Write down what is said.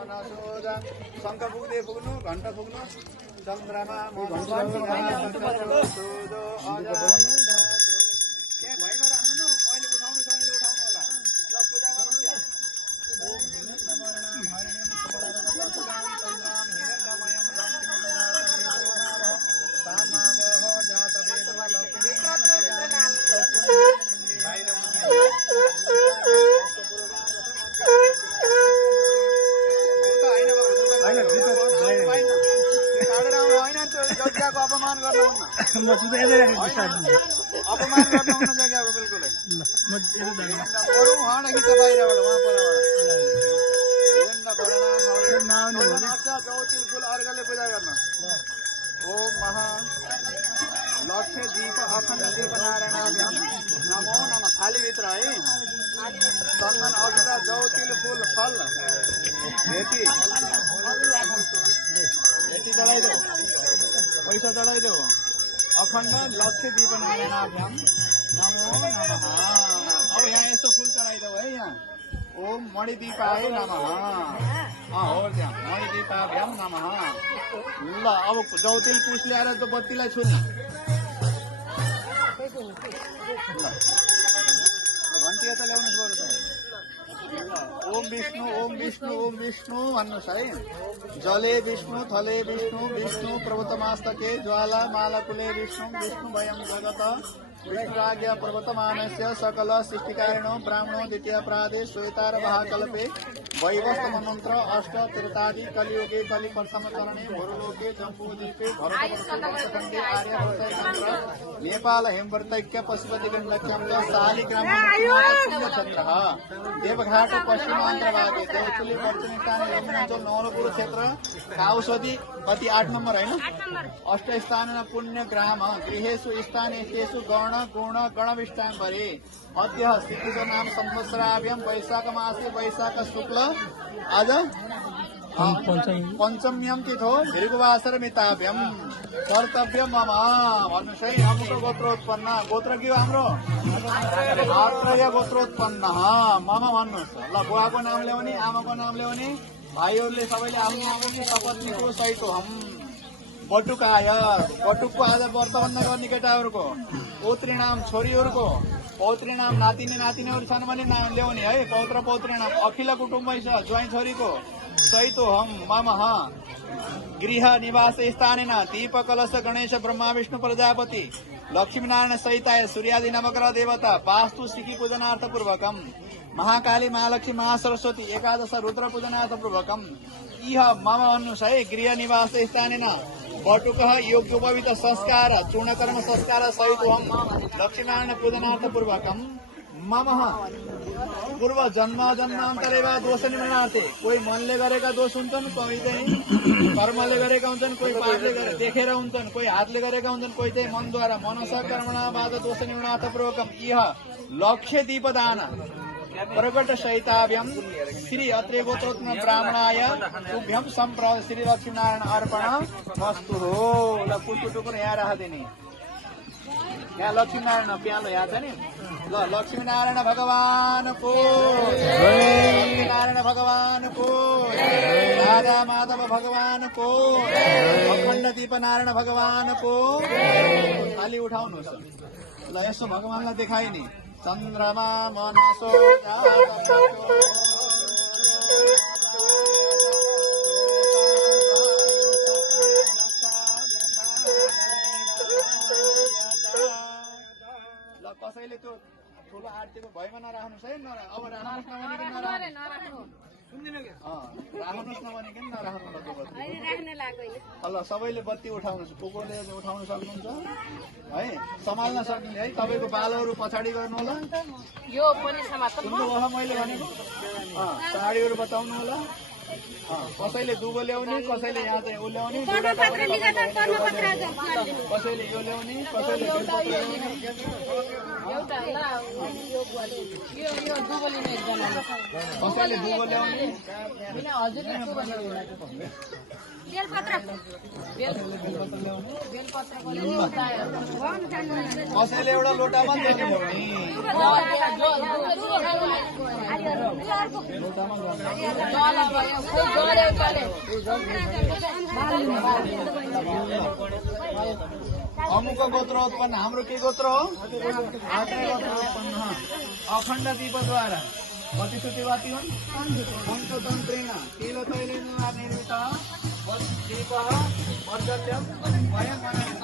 मनसोजा शङ्ख पुग्दै पुग्नु घण्टा पुग्नु चन्द्रमा त्यहाँ भैमा राख्नु न मैले उठाउनु सबैले उठाउनु होला ल पूजा गर्नु त्यहाँ जग्गाको अपमान गर्नुहुन्न अपमान गर्नुहुन्न जग्गाको बिल्कुलै अरू उहाँ कि बाहिरबाट चौतिल फुल अर्घले पूजा गर्न ओम महा लक्ष्य दीप अखण्ड दीप नारायणाभ्याम नमो नम थालीभित्र है चन्दन अक्षता चौतिल फुल फल भेटी चढाइदेऊ पैसा चढाइदेऊ अखण्ड लक्ष्य दीप नारायणाभ्याम नमो नमः अब यहाँ यसो फुल चढाइदेऊ है यहाँ ओम मणिदीपाय नमः हो त्यहाँ मणिदीपाभ्याम नमः ल अब जौतिल पुस ल्याएर त्यो बत्तीलाई छुन्न घन्टी यता ल्याउनु पर्छ ओम विष्णु ओम विष्णु ओम विष्णु भन्नुहोस् है जले विष्णु थले विष्णु विष्णु पर्वतमास्तके ज्वाला मालाकुले विष्णु विष्णु भयं जगत विष्णुराज्ञा पर्वतमानस्य सकल सृष्टिकारिणो ब्राह्मणो द्वितीय प्रादे श्वेतार महाकल्पे वैवस्त मन्त्र अष्ट तीर्थादि कलियुगे कलि प्रथम चरणे भोरलोके जम्बूद्वीपे भरतवर्षे आर्यवर्त नेपाल हेमवर्तैक्य पशुपतिगण्डक्यं च शालिग्राम क्षेत्रः देवघाट पश्चिमान्तर्भागे देवचुली वर्तनिस्थाने यमुनाञ्चल नवलपुर क्षेत्र काउसदी कति 8 नम्बर हैन 8 स्थान पुण्य ग्राम गृहेषु स्थानेषु गण गुण गणविष्टां परे अद्य श्रीकृष्ण नाम संवत्सराभ्यां वैशाख मासे वैशाख शुक्ल आज पंचम्यं तिथो दीर्घवासर मिताभ्यं कर्तव्य मम भन्नुहोस् है हाम्रो गोत्रोत्पन्न गोत्र के हो हाम्रो आत्रेय गोत्रोत्पन्न मम भन्नुहोस् ल बुवाको नाम ल्याउने आमाको नाम ल्याउने भाइहरूले सबैले आफ्नो आफ्नो सपत्नीको सहित हम बटुक आयो बटुकको आज व्रत बन्द गर्ने केटाहरूको पौत्री नाम छोरीहरूको पौत्री नाम नातिनी नातिनीहरू छन् भने नाम ल्याउने है पौत्र पौत्री नाम अखिल कुटुम्बै छ ज्वाइँ छोरीको सहित हम मम गृह निवास स्थानेन दीप कलश गणेश ब्रह्मा विष्णु प्रजापति लक्ष्मीनारायण सहिताय सूर्यादि नवग्रह देवता वास्तु श्री पूजनार्थ पूर्वकम महाकाली महालक्ष्मी महासरस्वती एकादश रुद्र पूजनार्थ पूर्वकम इह मम भन्नुहोस् है गृह निवास स्थानेन बटुक योग्योपवित संस्कार चूर्णकर्म संस्कार सहित हम लक्ष्मीनारायण पूजनार्थ पूर्वकम मम पूर्व जन्म जन्मान्तरे वा दोष निवारणार्थे कोही मनले गरेका दोष हुन्छन् कोही चाहिँ कर्मले गरेका हुन्छन् कोही पापले देखेर हुन्छन् कोही हातले गरेका हुन्छन् कोही चाहिँ मनद्वारा मनसा कर्मणावाद दोष निवारणार्थ पूर्वकम इह लक्ष्य दीपदान प्रकट सहिताभ्यम श्री अत्रे गोत्रोत्तम ब्राह्मणाय तुभ्यम सम्प्र श्री लक्ष्मीनारायण अर्पण वस्तु हो ल फुलको टुक्रो यहाँ राखिदिने यहाँ लक्ष्मीनारायण प्यालो यहाँ छ नि ल लक्ष्मीनारायण भगवान को लक्ष्मीनारायण भगवान को राधा माधव भगवान को अखण्ड दीप नारायण भगवान को खाली उठाउनुहोस् ल यसो भगवानलाई देखाइ नि चन्द्रमा मनसो ल कसैले त्यो ठुलो आरतीको भयमा नराख्नुहोस् है अब राख्नुहोस् नभनिकन राख्नुहोस् नभनिकन नराख्नु ल सबैले बत्ती उठाउनुहोस् को कोले उठाउन सक्नुहुन्छ है सम्हाल्न सक्ने है तपाईँको बालहरू पछाडि गर्नु होला यो पनि सुन्नु होला मैले भनेको साडीहरू बताउनु होला कसैले दुबो ल्याउने कसैले यहाँ चाहिँ उ ल्याउने कसैले यो ल्याउने कसैले कसैले दुबो ल्याउने कसैले एउटा लोटा मात्रै लोटामा अमुक गोत्र उत्पन्न हाम्रो के गोत्र हो आत्रेय गोत्र उत्पन्न अखण्ड दीपद्वारा प्रतिश्रुतिवादी हुन् पञ्चतन्त्रेण तिलतैलेन निर्मितः दीपः वर्जल्यं वयं